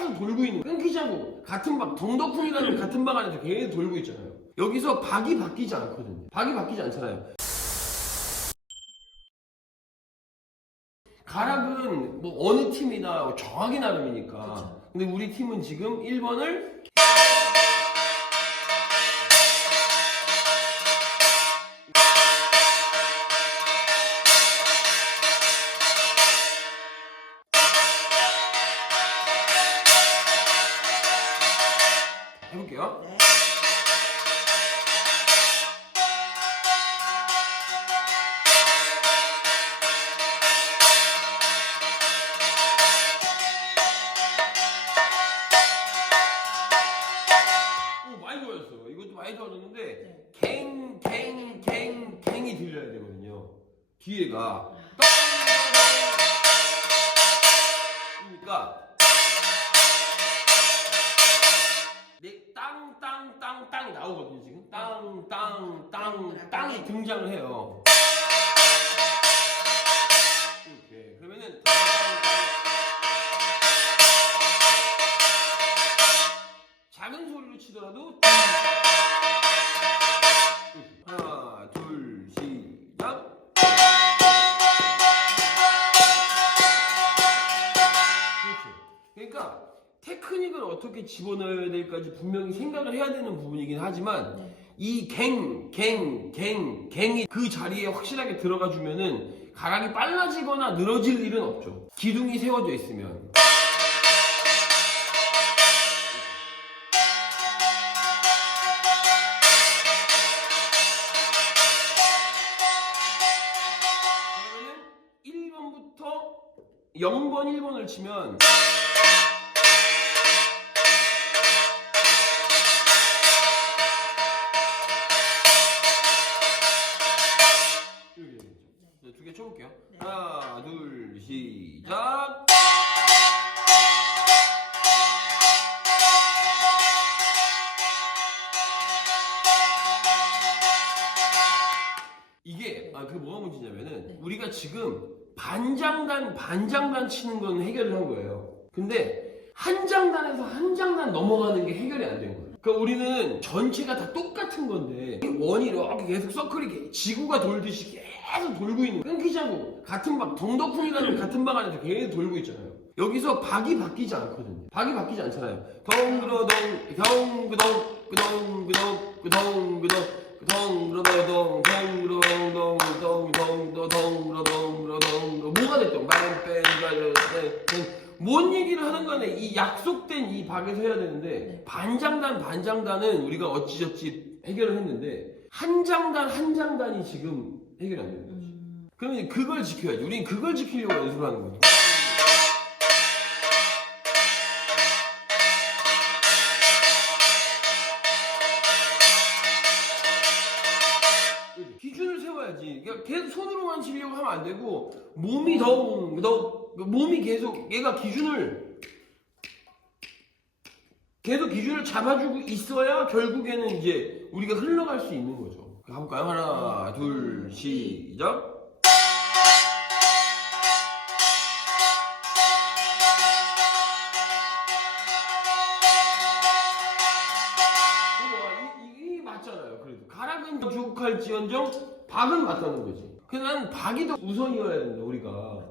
계속 돌고 있는 거예요. 끊기지 않고 같은 방 덩덕쿵이라는 같은 방 안에서 계속 돌고 있잖아요. 여기서 박이 바뀌지 않거든요. 박이 바뀌지 않잖아요. 가락은 뭐 어느 팀이나 정하기 나름이니까. 근데 우리 팀은 지금 1번을 볼게요. 네. 오 많이 좋아졌어요. 이것도 많이 좋아졌는데 네. 갱, 갱, 갱, 갱이 들려야 되거든요. 뒤에가 그러니까 네, 땅, 땅, 땅, 땅이 나오거든요. 지금. 땅, 땅, 땅, 땅이 등장을 해요. 이렇게. 그러면은 작은 소리로 치더라도 하나 둘 시작. 그렇죠 그러니까 테크닉을 어떻게 집어넣어야 될까지 분명히 생각을 해야 되는 부분이긴 하지만 네. 이 갱, 갱, 갱, 갱이 그 자리에 확실하게 들어가 주면은 가락이 빨라지거나 늘어질 일은 없죠. 기둥이 세워져 있으면. 그러면은 1번부터 0번, 1번을 치면 되겠죠. 두개 쳐볼게요. 네. 하나, 둘, 시작. 이게 아, 그 뭐가 문제냐면은 네. 우리가 지금 반장단 반장단 치는 건 해결을 한 거예요. 근데 한 장단에서 한 장단 넘어가는 게 해결이 안 된 거예요. 그러니까 우리는 전체가 다 똑같은 건데 원이 이렇게 계속 서클이 게- 지구가 돌듯이 계속 돌고 있는 거예요. 끊기지 않고 같은 방 덩덕쿵이라는 같은 방 안에서 계속 돌고 있잖아요. 여기서 박이 바뀌지 않거든요. 박이 바뀌지 않잖아요. 덩그러덩 덩그덩 그덩 그덩 그덩 그덩 덩그러덩 덩덩덩 덩그러덩 뭐가 됐든 뭔 얘기를 하든 간에 이 약속된 이 박에서 해야 되는데 네. 반장단 반장단은 우리가 어찌저찌 해결을 했는데 한 장단 한 장단이 지금 해결이 안 되는 거죠. 음, 그러면 그걸 지켜야지. 우린 그걸 지키려고 연습을 하는 거죠. 기준을 세워야지. 그러니까 계속 손으로만 치려고 하면 안 되고 몸이 덩, 덩, 몸이 계속 얘가 기준을 계속 기준을 잡아주고 있어야 결국에는 이제 우리가 흘러갈 수 있는 거죠. 가볼까요? 하나, 둘, 시작. 가락은 부족할지언정 박은 맞다는 거지. 그난 박이 더 우선이어야 된다 우리가.